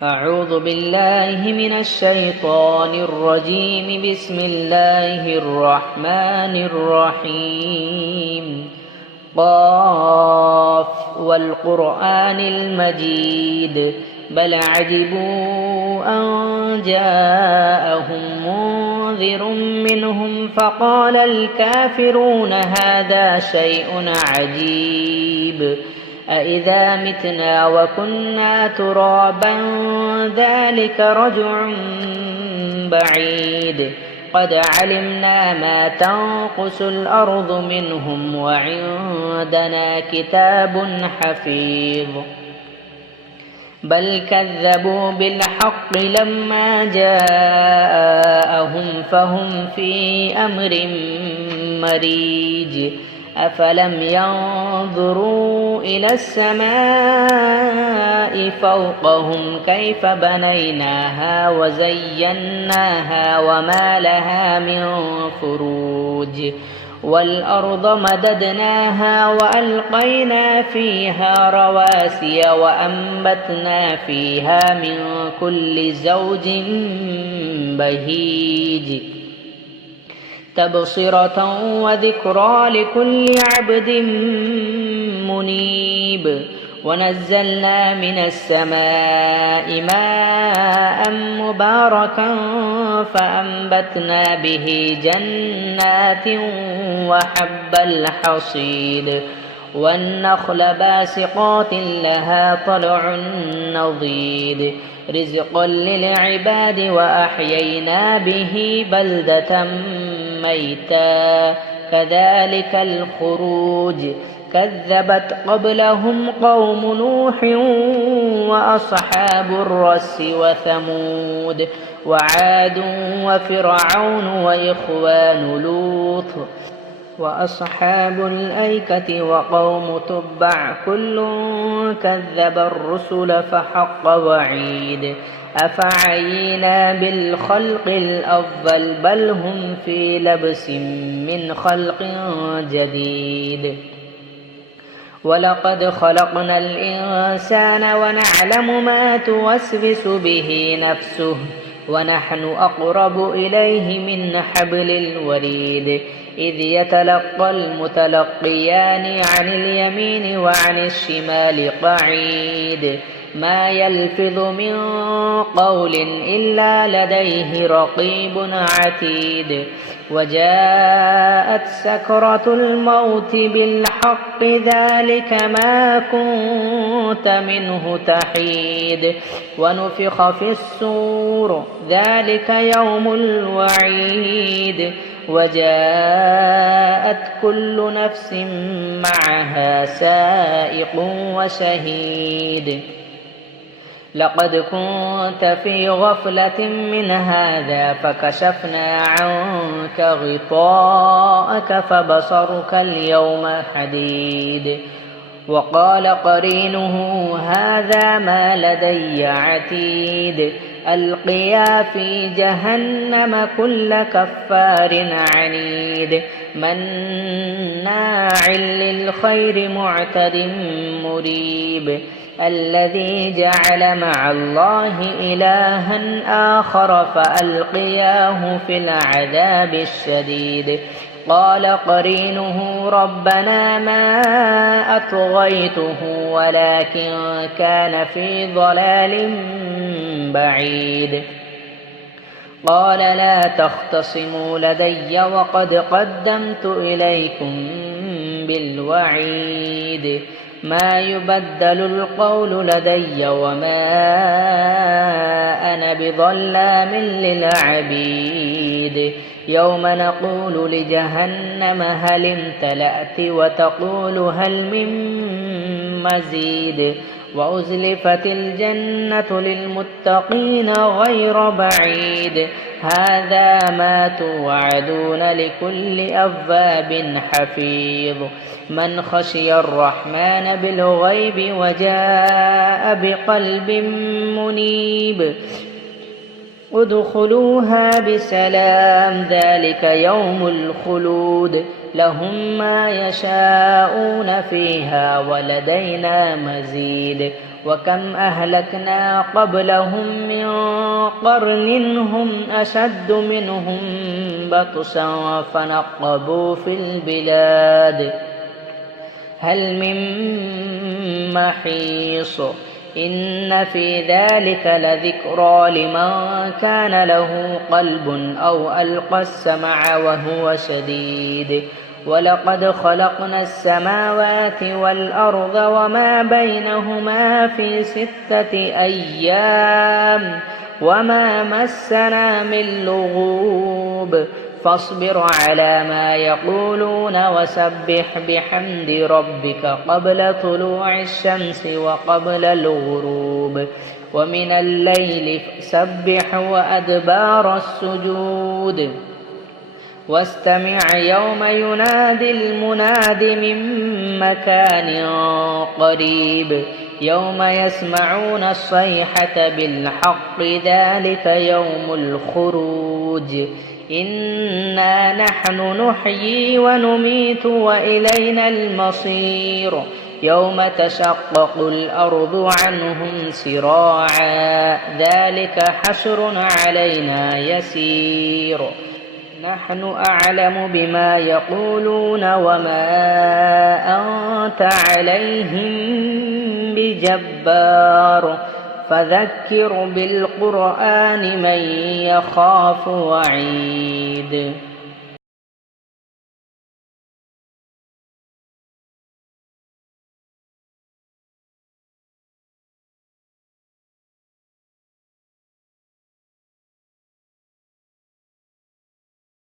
أعوذ بالله من الشيطان الرجيم. بسم الله الرحمن الرحيم. قاف والقرآن المجيد. بل عجبوا أن جاءهم منذر منهم فقال الكافرون هذا شيء عجيب. أإذا متنا وكنا ترابا ذلك رجع بعيد. قد علمنا ما تنقص الأرض منهم وعندنا كتاب حفيظ. بل كذبوا بالحق لما جاءهم فهم في أمر مريج. أفلم ينظروا إلى السماء فوقهم كيف بنيناها وزيناها وما لها من فروج. والأرض مددناها وألقينا فيها رواسي وأنبتنا فيها من كل زوج بهيج تبصرة وذكرى لكل عبد منيب. ونزلنا من السماء ماء مباركا فأنبتنا به جنات وحب الحصيد والنخل باسقات لها طلع نضيد رزقا للعباد وأحيينا به بلدة ميتا كذلك الخروج. كذبت قبلهم قوم نوح وأصحاب الرس وثمود وعاد وفرعون وإخوان لوط وأصحاب الأيكة وقوم تبع كل كذب الرسل فحق وعيد. أفعينا بالخلق الأول بل هم في لبس من خلق جديد. ولقد خلقنا الإنسان ونعلم ما توسوس به نفسه ونحن أقرب إليه من حبل الوريد. إذ يتلقى المتلقيان عن اليمين وعن الشمال قعيد. ما يلفظ من قول إلا لديه رقيب عتيد. وجاءت سكرة الموت بالحق ذلك ما كنت منه تحيد. ونفخ في الصور ذلك يوم الوعيد. وجاءت كل نفس معها سائق وشهيد. لقد كنت في غفلة من هذا فكشفنا عنك غطاءك فبصرك اليوم حديد. وقال قرينه هذا ما لدي عتيد. ألقيا في جهنم كل كفار عنيد مناع للخير معتد مريب. الذي جعل مع الله إلها آخر فألقياه في العذاب الشديد. قال قرينه ربنا ما أطغيته ولكن كان في ضلال بعيد. قال لا تختصموا لدي وقد قدمت إليكم بالوعيد. ما يبدل القول لدي وما أنا بظلام للعبيد. يوم نقول لجهنم هل امتلأت وتقول هل من مزيد. وأزلفت الجنة للمتقين غير بعيد. هذا ما توعدون لكل أواب حفيظ. من خشي الرحمن بالغيب وجاء بقلب منيب. ادخلوها بسلام ذلك يوم الخلود. لهم ما يشاءون فيها ولدينا مزيد. وكم أهلكنا قبلهم من قرن هم أشد منهم بطشا فنقبوا في البلاد هل من محيص إن في ذلك لذكرى لمن كان له قلب أو ألقى السمع وهو شديد ولقد خلقنا السماوات والأرض وما بينهما في 6 أيام وما مسنا من لغوب فاصبر على ما يقولون وسبح بحمد ربك قبل طلوع الشمس وقبل الغروب ومن الليل فسبح وأدبار السجود واستمع يوم ينادي المناد من مكان قريب يوم يسمعون الصيحة بالحق ذلك يوم الخروج إنا نحن نحيي ونميت وإلينا المصير يوم تشقق الأرض عنهم سراعا ذلك حشر علينا يسير نحن أعلم بما يقولون وما أنت عليهم بجبار فذكر بالقرآن من يخاف وعيد